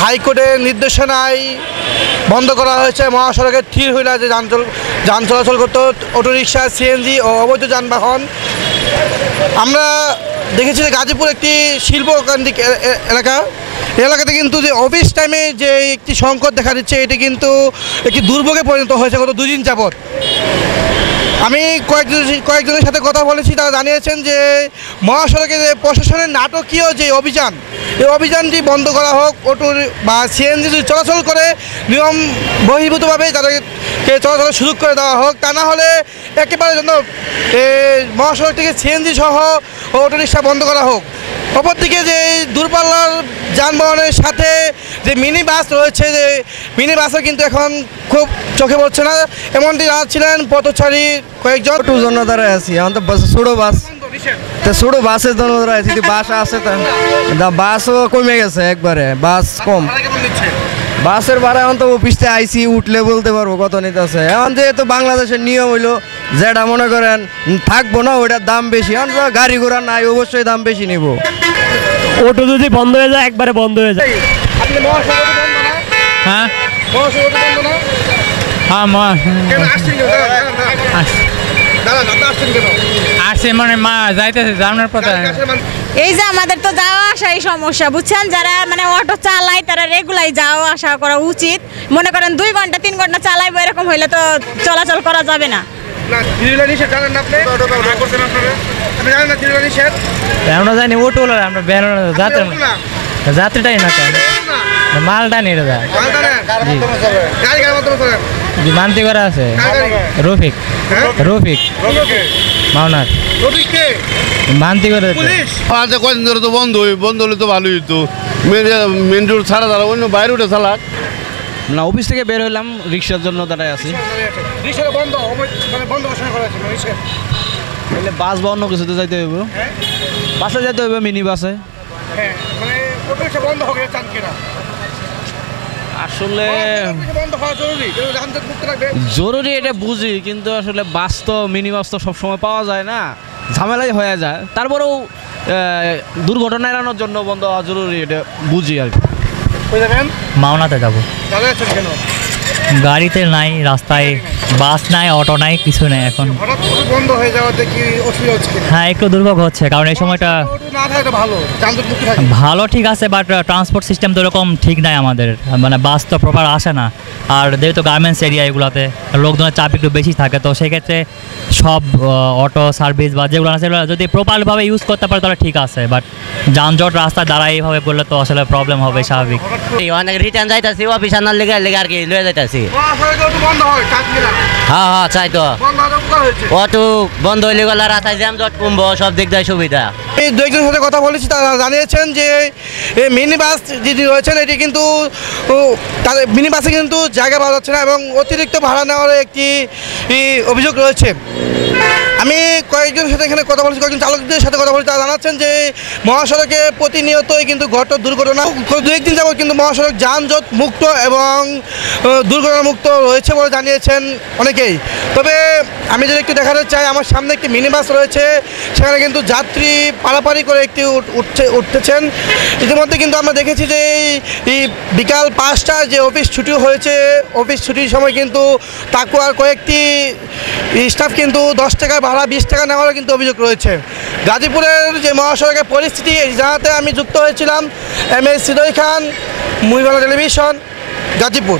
হাইকোর্টের নির্দেশনায় বন্ধ করা হয়েছে মহাসড়কের থ্রি হুইলার যে যান চলাচল করতো অটোরিকশা, সিএনজি ও অবৈধ যানবাহন। আমরা দেখেছি যে গাজীপুর একটি শিল্পকেন্দ্রিক এলাকা। এলাকাতে কিন্তু যে অফিস টাইমে যে একটি সংকট দেখা দিচ্ছে, এটি কিন্তু একটি দুর্ভোগে পরিণত হয়েছে গত 2 দিন যাবৎ। আমি কয়েকজনের সাথে কথা বলেছি, তারা জানিয়েছেন যে মহাসড়কে যে প্রশাসনের নাটকীয় যে অভিযান, এই অভিযানটি বন্ধ করা হোক। অটো বা সিএনজি যদি চলাচল করে নিয়ম বহির্ভূতভাবে তাদেরকে চলাচলের সুযোগ করে দেওয়া হোক, তা না হলে একেবারে জন্য মহাসড়ক থেকে সিএনজি সহ অটোরিকশা বন্ধ করা হোক। অপরদিকে যে দূরপাল্লার যানবাহনের সাথে যে মিনি বাস রয়েছে, যে মিনি বাসও কিন্তু এখন খুব চোখে পড়ছে না, এমনটি জানাচ্ছিলেন পথচারী কয়েকজন। জন্য দাঁড়ায় আছি এখন তো ছোটো বাস, তো ছোটো বাসের জন্য দাঁড়ায় আছি। বাস আছে, বাসও কমে গেছে একবারে, বাস কম। বাসের ভাড়া এখন তো অফিসে আইসি উঠলে বলতে পারবো কত নিতেছে। এখন যেহেতু বাংলাদেশের নিয়ম হইলো যেটা মনে করেন থাকবো না ওইটার দাম বেশি, এখন গাড়ি ঘোড়া নাই অবশ্যই দাম বেশি নিব। অটো যদি বন্ধ হয়ে যায় একবারে বন্ধ হয়ে যায়। হ্যাঁ আসছে মানে মা যাইতেছে জানার পথে। এই যে আমাদের তো যাওয়া আসা এই সমস্যা বুঝছেন, যারা মানে অটো চালায় তারা রেগুলার যাওয়া আসা করা উচিত। মনে করেন 2 ঘন্টা 3 ঘন্টা চালাইবো, এরকম হইলে তো চলাচল করা যাবে না। আমরা জানি অটো আমরা যাত্রীটাই না মালটা নিয়ে যায়। মানতি করা আছে রফিক মাওনার মানতি করে আচ্ছা কদিন ধরে তো বন্ধ হলে তো ভালোই হইতো। মেন রোড ছাড়া দাঁড়া অন্য বাইরে উঠে চালাক না। অফিস থেকে বের হইলাম, রিক্সার জন্য দাঁড়ায় আছি। বাস বা অন্য কিছুতে যাইতে হইব, বাসে যেতে হইব, মিনি বাসে। আসলে জরুরি এটা বুঝি, কিন্তু আসলে বাস তো মিনি বাস তো সবসময় পাওয়া যায় না, ঝামেলাই হয়ে যায়। তারপরেও দুর্ঘটনা এড়ানোর জন্য বন্ধ হওয়া জরুরি, এটা বুঝি আর কি। মাওনাতে যাবো, গাড়িতে নাই, রাস্তায় বাস নাই, অটো নাই, কিছু নাই। এখন বন্ধ হয়ে যাওয়াতে কি অসুবিধা হচ্ছে? হ্যাঁ একটু দুর্ভোগ হচ্ছে, কারণ এই সময়টা ভালো ঠিক আছে, বাট ট্রান্সপোর্ট সিস্টেম তো এরকম ঠিক নাই আমাদের, মানে বাস তো প্রপার আসে না। আর যেহেতু গার্মেন্টস এরিয়া এগুলোতে লোকজনের চাপ একটু বেশি থাকে, তো সেক্ষেত্রে সব অটো সার্ভিস বা যেগুলো আছে সেগুলো যদি প্রপারভাবে ইউজ করতে পারে তাহলে ঠিক আছে, বাট যানজট রাস্তায় দাঁড়ায় এইভাবে করলে তো আসলে প্রবলেম হবে স্বাভাবিক। অনেক রিটার্ন যাইতেছি অফিস আনার লেগে আর কি লয়ে যাইতেছি। হ্যাঁ চাই তো অটো বন্ধ হইলে গেলে রাস্তায় জ্যাম জট কমবো, সব দিক দিয়ে সুবিধা। এই 2 সাথে কথা বলেছি, তারা জানিয়েছেন যে এই মিনি বাস যিনি রয়েছেন এটি কিন্তু তাদের মিনি বাসে কিন্তু জায়গা পাওয়া যাচ্ছে না এবং অতিরিক্ত ভাড়া নেওয়ার একটি অভিযোগ রয়েছে। আমি কয়েকজনের সাথে এখানে কথা বলেছি, কয়েকজন চালকদের সাথে কথা বলেছি, তারা জানাচ্ছেন যে মহাসড়কে প্রতিনিয়তই কিন্তু দুর্ঘটনা 2-1 দিন যাবত কিন্তু মহাসড়ক যানজট মুক্ত এবং দুর্ঘটনা মুক্ত রয়েছে বলে জানিয়েছেন অনেকেই। তবে আমি যদি একটু দেখাতে চাই, আমার সামনে একটি মিনি বাস রয়েছে, সেখানে কিন্তু যাত্রী পারাপারি করে একটি উঠতেছেন। ইতিমধ্যে কিন্তু আমরা দেখেছি যে এই বিকাল 5টায় যে অফিস ছুটি হয়েছে, অফিস ছুটির সময় কিন্তু তাকুয়ার কয়েকটি স্টাফ কিন্তু 10 টাকায় ভাড়া 20 টাকা নেওয়ারও কিন্তু অভিযোগ রয়েছে। গাজীপুরের যে মহাসড়কের পরিস্থিতি জানাতে আমি যুক্ত হয়েছিলাম MS হৃদয় খান, মুভিবাংলা টেলিভিশন, গাজীপুর।